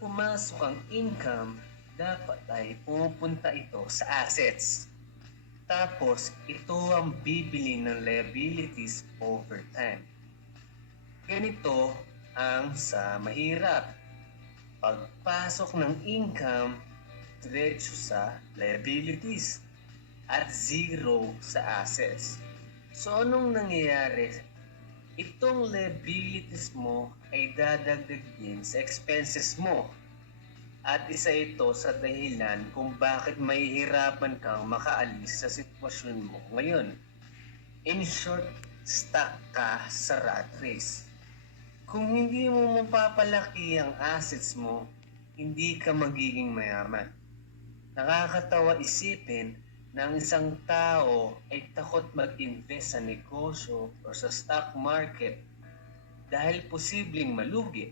pumasok ang income, dapat ay pupunta ito sa assets. Tapos, ito ang bibili ng liabilities over time. Ganito ang sa mahirap. Pagpasok ng income, diretso sa liabilities at zero sa assets. So, anong nangyayari? Itong liabilities mo ay dadagdag din sa expenses mo. At isa ito sa dahilan kung bakit mahihirapan kang makaalis sa sitwasyon mo ngayon. In short, stuck ka sa rat race. Kung hindi mo mapapalaki ang assets mo, hindi ka magiging mayaman. Nakakatawa isipin na ang isang tao ay takot mag-invest sa negosyo o sa stock market dahil posibleng malugi,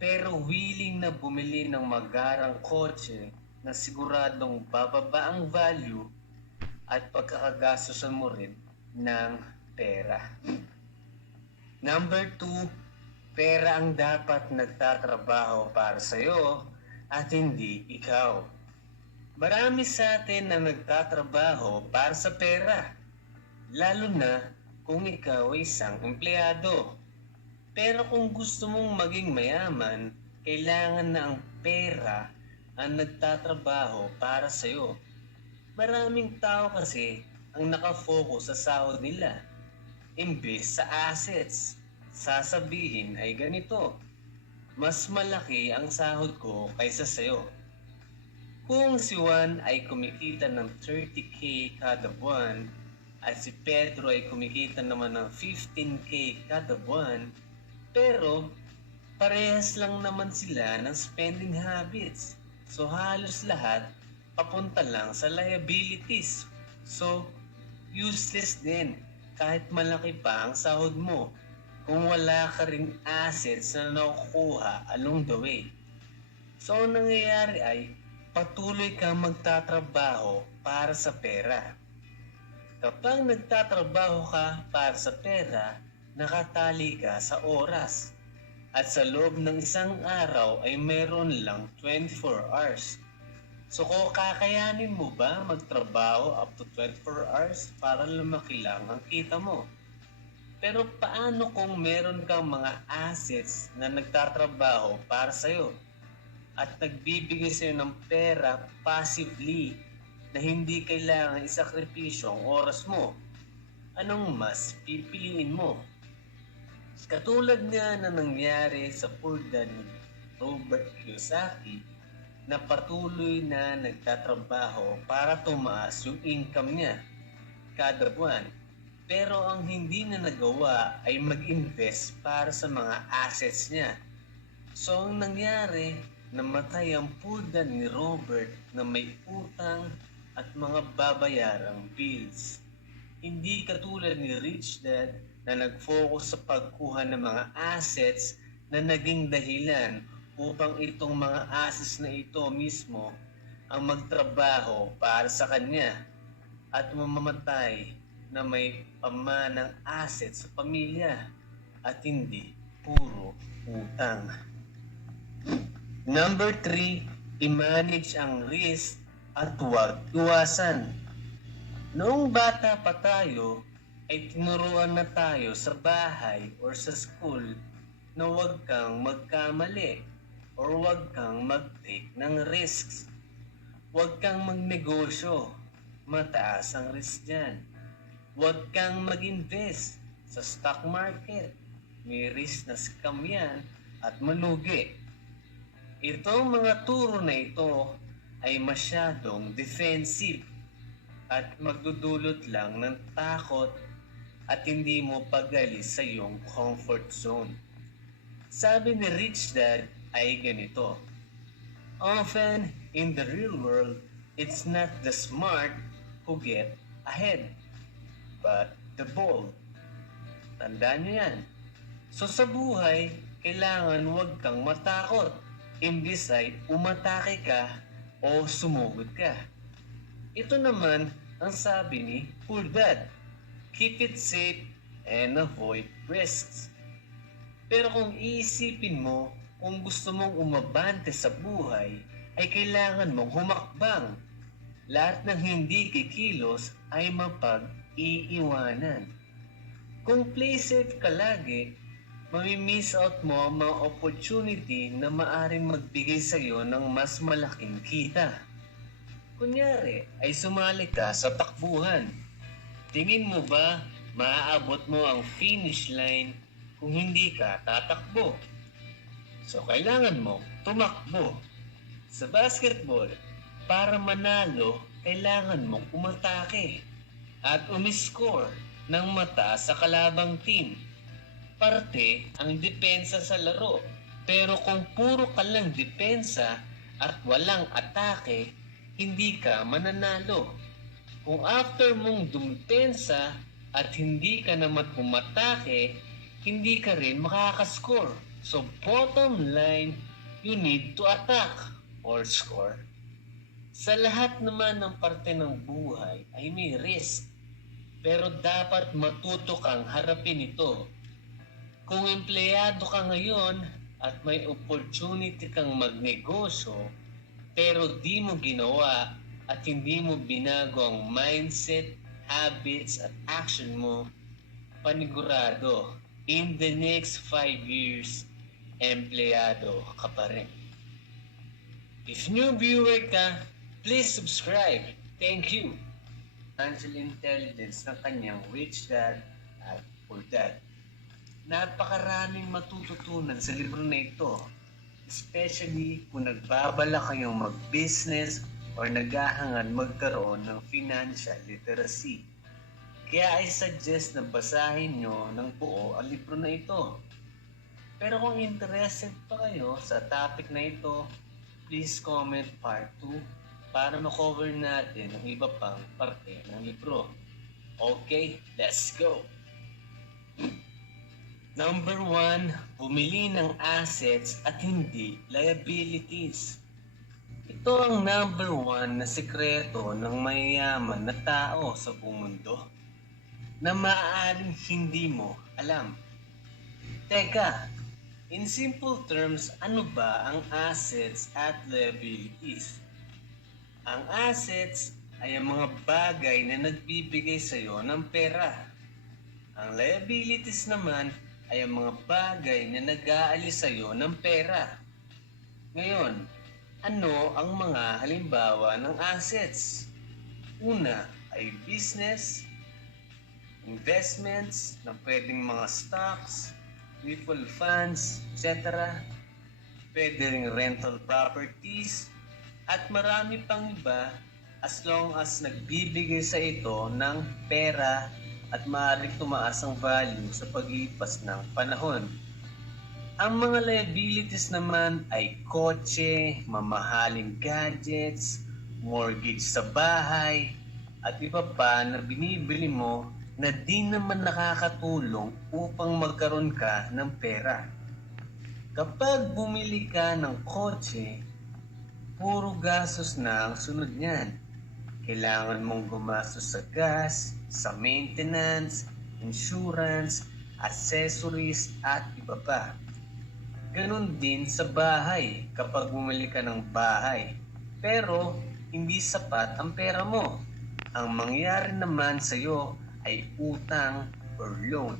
pero willing na bumili ng magarang kotse na siguradong bababa ang value at pagkakagastosan mo rin ng pera. Number 2, pera ang dapat nagtatrabaho para sa'yo at hindi ikaw. Marami sa atin na nagtatrabaho para sa pera, lalo na kung ikaw ay isang empleyado. Pero kung gusto mong maging mayaman, kailangan na ang pera ang nagtatrabaho para sa'yo. Maraming tao kasi ang nakafocus sa sahod nila, imbes sa assets. Sasabihin ay ganito, mas malaki ang sahod ko kaysa sa'yo. Kung si Juan ay kumikita ng 30k kada buwan at si Pedro ay kumikita naman ng 15k kada buwan, pero parehas lang naman sila ng spending habits. So halos lahat papunta lang sa liabilities. So useless din kahit malaki pa ang sahod mo kung wala ka ring assets na nakukuha along the way. So ang nangyayari ay patuloy kang magtatrabaho para sa pera. Kapag nagtatrabaho ka para sa pera, nakatali ka sa oras. At sa loob ng isang araw ay meron lang 24 hours. So kung kakayanin mo ba magtrabaho up to 24 hours para lumaki lang ang kita mo? Pero paano kung meron kang mga assets na nagtatrabaho para sa'yo at nagbibigay sa'yo ng pera passively na hindi kailangan isakripisyo ang oras mo? Anong mas pipiliin mo? Katulad nga na nangyari sa Poor Dad ni Robert Kiyosaki na patuloy na nagtatrabaho para tumaas yung income niya kada buwan. Pero ang hindi na nagawa ay mag-invest para sa mga assets niya. So ang nangyari, namatay ang Poor Dad ni Robert na may utang at mga babayarang bills. Hindi katulad ni Rich Dad na nag-focus sa pagkuha ng mga assets na naging dahilan upang itong mga assets na ito mismo ang magtrabaho para sa kanya at mamamatay na may pamanang assets sa pamilya at hindi puro utang. Number 3, i-manage ang risk at huwag iwasan. Noong bata pa tayo, ay tinuruan na tayo sa bahay or sa school na huwag kang magkamali or huwag kang mag-take ng risks. Huwag kang magnegosyo, mataas ang risk dyan. Huwag kang mag-invest sa stock market, may risk na scam yan at malugi. Itong mga turo na ito ay masyadong defensive at magdudulot lang ng takot at hindi mo pagalis sa iyong comfort zone. Sabi ni Rich Dad ay ganito, often in the real world, it's not the smart who get ahead, but the bold. Tandaan niyo yan. So sa buhay, kailangan huwag kang matakot. Imbis ay umatake ka o sumugod ka. Ito naman ang sabi ni Poor Dad, keep it safe and avoid risks. Pero kung iisipin mo, Kung gusto mong umabante sa buhay, ay kailangan mong humakbang. Lahat ng hindi kikilos ay mapag-iiwanan. Kung play safe ka lagi, mamimiss out mo ang mga opportunity na maaring magbigay sa iyo ng mas malaking kita. Kunyari, ay sumali ka sa takbuhan. Tingin mo ba maaabot mo ang finish line kung hindi ka tatakbo? So, kailangan mo tumakbo. Sa basketball, para manalo, kailangan mong umatake at umiscore ng mataas sa kalabang team. Parte ang depensa sa laro. Pero kung puro ka lang depensa at walang atake, hindi ka mananalo. Kung after mong dumepensa at hindi ka naman umatake, hindi ka rin makakascore. So bottom line, you need to attack or score. Sa lahat naman ng parte ng buhay ay may risk. Pero dapat matuto kang harapin ito. Kung empleyado ka ngayon at may opportunity kang magnegosyo, pero di mo ginawa at hindi mo binago ang mindset, habits at action mo, panigurado, in the next 5 years, empleyado ka pa rin. If new viewer ka, please subscribe. Thank you. Financial intelligence ng kanyang Rich Dad at Poor Dad. Napakaraming matututunan sa libro na ito, especially kung nagbabala kayong mag-business or naghahangad magkaroon ng financial literacy. Kaya I suggest na basahin nyo ng buo ang libro na ito. Pero kung interested pa kayo sa topic na ito, please comment part 2 para ma-cover natin ang iba pang parte ng libro. Okay, let's go! Number 1, bumili ng assets at hindi liabilities. Ito ang number 1 na sekreto ng mayayaman na tao sa buong mundo na maaaring hindi mo alam. Teka, in simple terms, ano ba ang assets at liabilities? Ang assets ay ang mga bagay na nagbibigay sa iyo ng pera. Ang liabilities naman ay ang mga bagay na nag-aalis sa iyo ng pera. Ngayon, ano ang mga halimbawa ng assets? Una ay business, investments na pwedeng mga stocks, mutual funds, etc. Pwede ring rental properties, at marami pang iba as long as nagbibigay sa ito ng pera at maaaring tumaas ang value sa paglipas ng panahon. Ang mga liabilities naman ay kotse, mamahaling gadgets, mortgage sa bahay, at iba pa na binibili mo na di naman nakakatulong upang magkaroon ka ng pera. Kapag bumili ka ng kotse, puro gastos na ang sunod niyan. Kailangan mong gumastos sa gas, sa maintenance, insurance, accessories, at iba pa. Ganon din sa bahay kapag bumili ka ng bahay. Pero hindi sapat ang pera mo. Ang mangyari naman sa iyo ay utang or loan.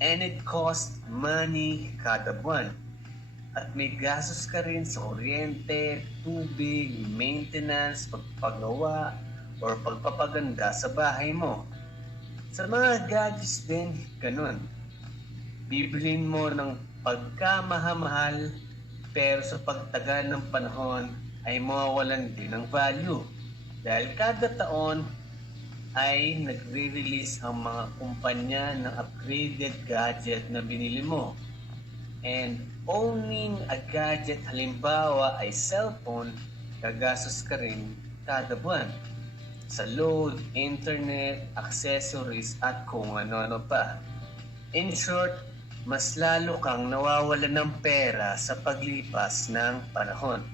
And it costs money kada buwan. At may gastos ka rin sa kuryente, tubig, maintenance, pagpagawa, or pagpapaganda sa bahay mo. Sa mga gadgets din, ganun. Bibilin mo ng pagkamahal, pero sa pagtagal ng panahon ay mawawalan din ng value. Dahil kada taon ay nagre-release ang mga kumpanya ng upgraded gadget na binili mo. And owning a gadget, halimbawa ay cellphone, gagastos ka rin kada buwan sa load, internet, accessories at kung ano-ano pa. In short, mas lalo kang nawawalan ng pera sa paglipas ng panahon.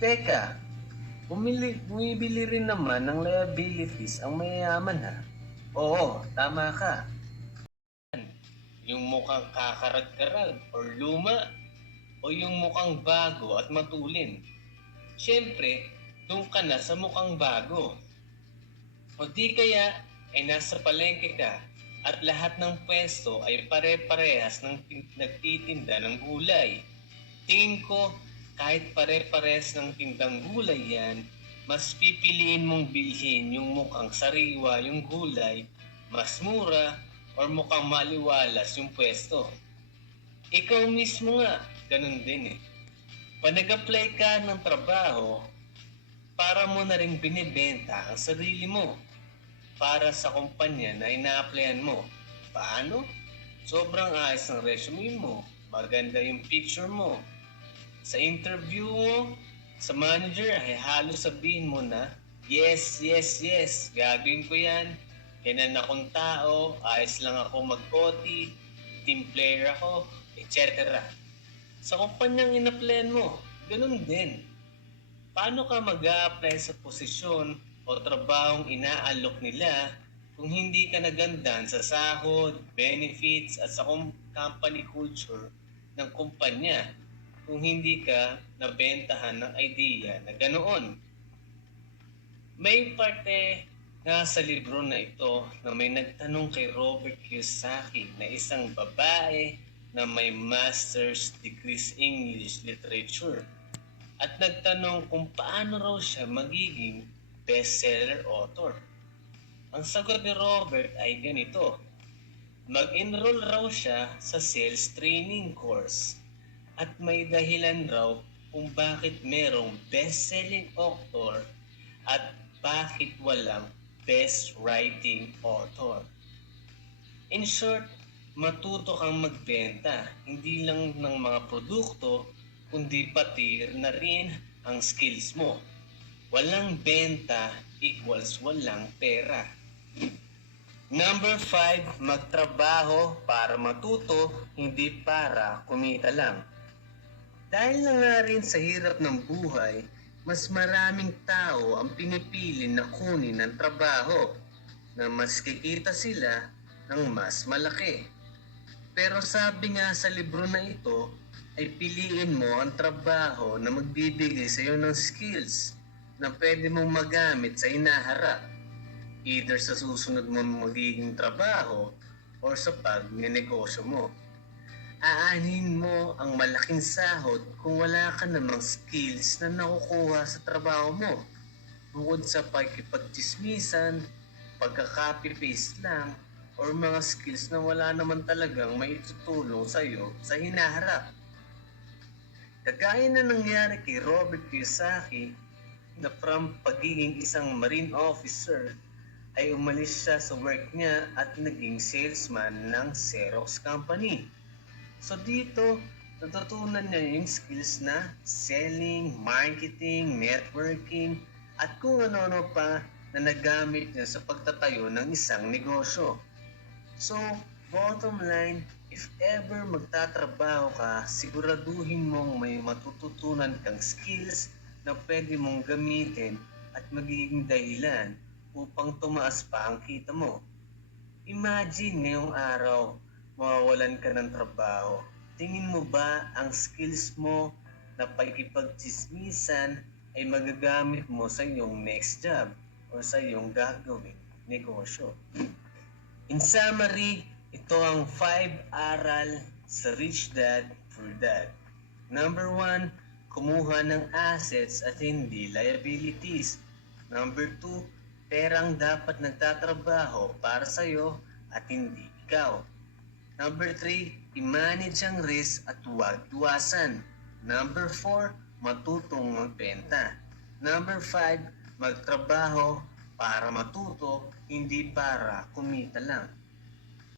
Teka, bumibili rin naman ng liabilities ang mayayaman ha? Oo, tama ka. Yung mukhang kakarag-karag or luma o yung mukhang bago at matulin? Siyempre, doon ka na sa mukhang bago. O di kaya ay nasa palengke ka at lahat ng pwesto ay pare-parehas ng nagtitinda ng gulay. Tingin ko, kahit pare-parehas ng tindang gulay yan, mas pipiliin mong bilhin yung mukhang sariwa yung gulay, mas mura, or mukhang maliwalas yung pwesto. Ikaw mismo nga, ganun din eh. Pag nag-apply ka ng trabaho, para mo na rin binibenta ang sarili mo para sa kumpanya na ina-applyan mo. Paano? Sobrang ayos ng resume mo, maganda yung picture mo. Sa interview mo, sa manager ay halos sabihin mo na, yes, yes, yes, gagawin ko yan. Ganyan akong tao, ayos lang ako mag-OT, team player ako, etc. Sa kumpanyang in-applyan mo, ganun din. Paano ka mag-a-apply sa posisyon o trabahong inaalok nila kung hindi ka nagandahan sa sahod, benefits at sa company culture ng kumpanya, kung hindi ka nabentahan ng idea na ganoon? May parte nga sa libro na ito na may nagtanong kay Robert Kiyosaki na isang babae na may master's degrees English literature at nagtanong kung paano raw siya magiging bestseller author. Ang sagot ni Robert ay ganito: mag-enroll raw siya sa sales training course at may dahilan raw kung bakit merong best-selling author at bakit walang best writing author. In short, matuto kang magbenta, hindi lang ng mga produkto, kundi pati na rin ang skills mo. Walang benta equals walang pera. Number 5, magtrabaho para matuto, hindi para kumita lang. Dahil na nga rin sa hirap ng buhay, mas maraming tao ang pinipili na kunin ng trabaho na mas kikita sila ng mas malaki. Pero sabi nga sa libro na ito, ay piliin mo ang trabaho na magbibigay sa iyo ng skills na pwede mong magamit sa hinaharap, either sa susunod mo magiging trabaho or sa pag-negosyo mo. Aanhin mo ang malaking sahod kung wala ka namang skills na nakukuha sa trabaho mo. Bukod sa pagkipagchismisan, pagka-copy-paste lang, or mga skills na wala naman talagang maitutulong sa iyo sa hinaharap. Kagaya na nangyari kay Robert Kiyosaki na from pagiging isang marine officer ay umalis siya sa work niya at naging salesman ng Xerox Company. So dito, natutunan niya yung skills na selling, marketing, networking, at kung ano-ano pa na nagamit niya sa pagtatayo ng isang negosyo. So, bottom line, if ever magtatrabaho ka, siguraduhin mong may matututunan kang skills na pwede mong gamitin at magiging dahilan upang tumaas pa ang kita mo. Imagine ngayong araw, mawawalan ka ng trabaho. Tingin mo ba ang skills mo na pagkipagchismisan ay magagamit mo sa iyong next job o sa iyong gagawing negosyo? In summary, ito ang 5 aral sa Rich Dad, Poor Dad. Number 1, kumuha ng assets at hindi liabilities. Number 2, perang dapat nagtatrabaho para sa iyo at hindi ikaw. Number 3, i-manage ang risk at huwag iwasan. Number 4, matutong magbenta. Number 5, magtrabaho para matuto, hindi para kumita lang.